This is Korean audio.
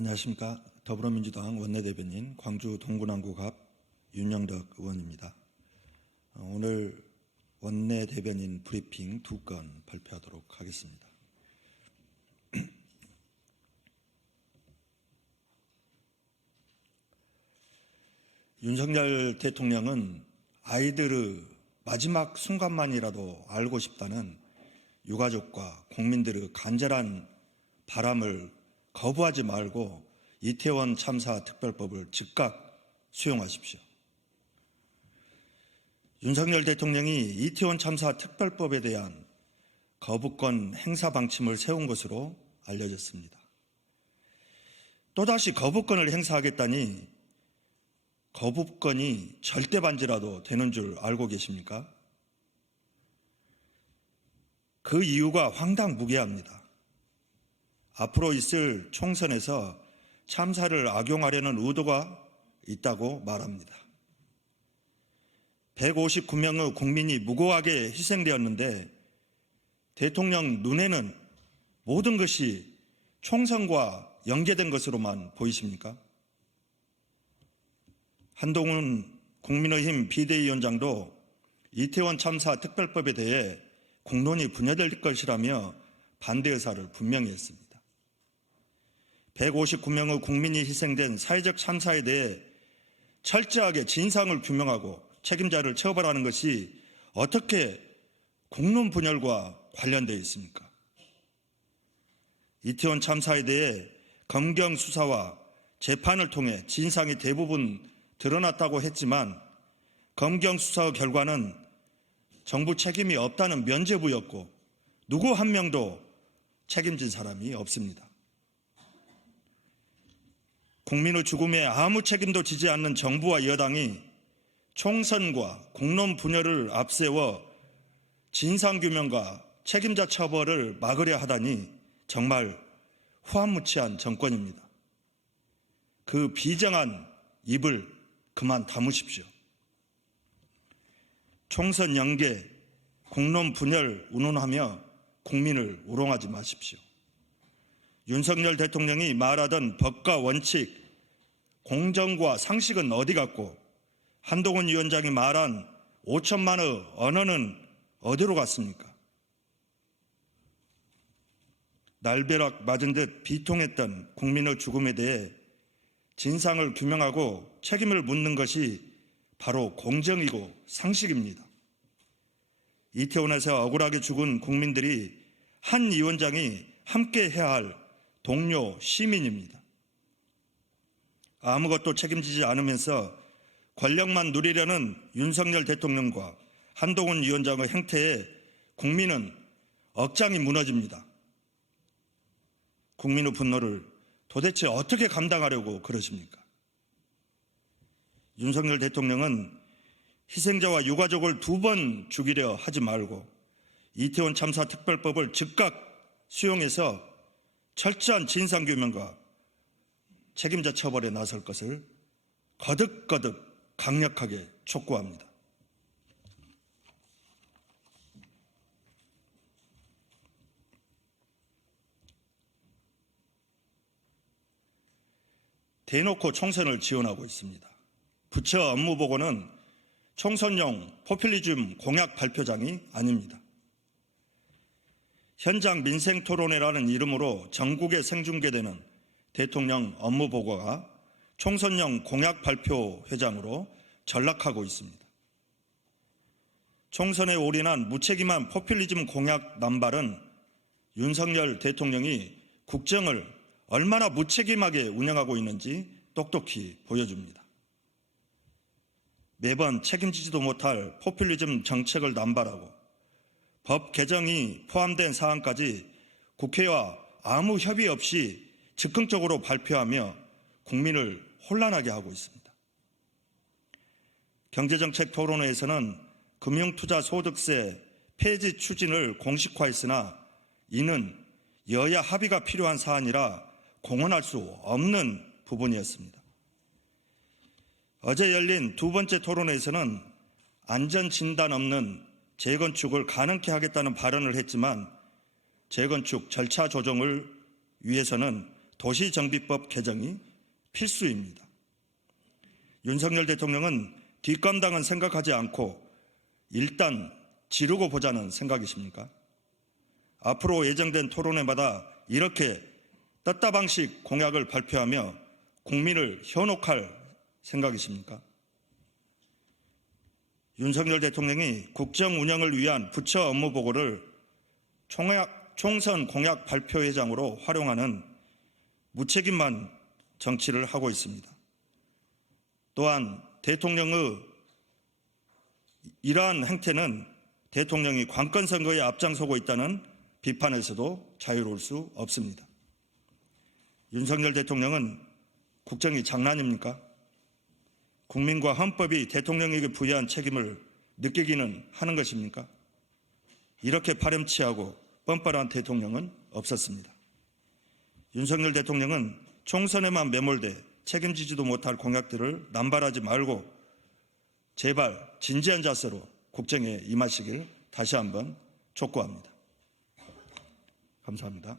안녕하십니까. 더불어민주당 원내대변인 광주 동구남구갑 윤영덕 의원입니다. 오늘 원내대변인 브리핑 2건 발표하도록 하겠습니다. 윤석열 대통령은 아이들의 마지막 순간만이라도 알고 싶다는 유가족과 국민들의 간절한 바람을 거부하지 말고 이태원 참사 특별법을 즉각 수용하십시오. 윤석열 대통령이 이태원 참사 특별법에 대한 거부권 행사 방침을 세운 것으로 알려졌습니다. 또다시 거부권을 행사하겠다니 거부권이 절대 반지라도 되는 줄 알고 계십니까? 그 이유가 황당무계합니다. 앞으로 있을 총선에서 참사를 악용하려는 의도가 있다고 말합니다. 159명의 국민이 무고하게 희생되었는데 대통령 눈에는 모든 것이 총선과 연계된 것으로만 보이십니까? 한동훈 국민의힘 비대위원장도 이태원 참사 특별법에 대해 공론이 분열될 것이라며 반대 의사를 분명히 했습니다. 159명의 국민이 희생된 사회적 참사에 대해 철저하게 진상을 규명하고 책임자를 처벌하는 것이 어떻게 공론 분열과 관련되어 있습니까? 이태원 참사에 대해 검경 수사와 재판을 통해 진상이 대부분 드러났다고 했지만 검경 수사의 결과는 정부 책임이 없다는 면죄부였고 누구 한 명도 책임진 사람이 없습니다. 국민의 죽음에 아무 책임도 지지 않는 정부와 여당이 총선과 공론 분열을 앞세워 진상규명과 책임자 처벌을 막으려 하다니 정말 후한무치한 정권입니다. 그 비정한 입을 그만 다무십시오. 총선 연계, 공론 분열 운운하며 국민을 우롱하지 마십시오. 윤석열 대통령이 말하던 법과 원칙, 공정과 상식은 어디 갔고 한동훈 위원장이 말한 5천만의 언어는 어디로 갔습니까? 날벼락 맞은 듯 비통했던 국민의 죽음에 대해 진상을 규명하고 책임을 묻는 것이 바로 공정이고 상식입니다. 이태원에서 억울하게 죽은 국민들이 한 위원장이 함께 해야 할 동료 시민입니다. 아무것도 책임지지 않으면서 권력만 누리려는 윤석열 대통령과 한동훈 위원장의 행태에 국민은 억장이 무너집니다. 국민의 분노를 도대체 어떻게 감당하려고 그러십니까? 윤석열 대통령은 희생자와 유가족을 2번 죽이려 하지 말고 이태원 참사 특별법을 즉각 수용해서 철저한 진상규명과 책임자 처벌에 나설 것을 거듭거듭 강력하게 촉구합니다. 대놓고 총선을 지원하고 있습니다. 부처 업무보고는 총선용 포퓰리즘 공약 발표장이 아닙니다. 현장 민생토론회라는 이름으로 전국에 생중계되는 대통령 업무보고가 총선용 공약 발표 회장으로 전락하고 있습니다. 총선에 올인한 무책임한 포퓰리즘 공약 남발은 윤석열 대통령이 국정을 얼마나 무책임하게 운영하고 있는지 똑똑히 보여줍니다. 매번 책임지지도 못할 포퓰리즘 정책을 남발하고 법 개정이 포함된 사안까지 국회와 아무 협의 없이 즉흥적으로 발표하며 국민을 혼란하게 하고 있습니다. 경제정책 토론회에서는 금융투자소득세 폐지 추진을 공식화했으나 이는 여야 합의가 필요한 사안이라 공언할 수 없는 부분이었습니다. 어제 열린 2번째 토론회에서는 안전진단 없는 재건축을 가능케 하겠다는 발언을 했지만 재건축 절차 조정을 위해서는 도시정비법 개정이 필수입니다. 윤석열 대통령은 뒷감당은 생각하지 않고 일단 지르고 보자는 생각이십니까? 앞으로 예정된 토론회마다 이렇게 떴다방식 공약을 발표하며 국민을 현혹할 생각이십니까? 윤석열 대통령이 국정 운영을 위한 부처 업무 보고를 총선 공약 발표회장으로 활용하는 무책임한 정치를 하고 있습니다. 또한 대통령의 이러한 행태는 대통령이 관건 선거에 앞장서고 있다는 비판에서도 자유로울 수 없습니다. 윤석열 대통령은 국정이 장난입니까? 국민과 헌법이 대통령에게 부여한 책임을 느끼기는 하는 것입니까? 이렇게 파렴치하고 뻔뻔한 대통령은 없었습니다. 윤석열 대통령은 총선에만 매몰돼 책임지지도 못할 공약들을 남발하지 말고 제발 진지한 자세로 국정에 임하시길 다시 한번 촉구합니다. 감사합니다.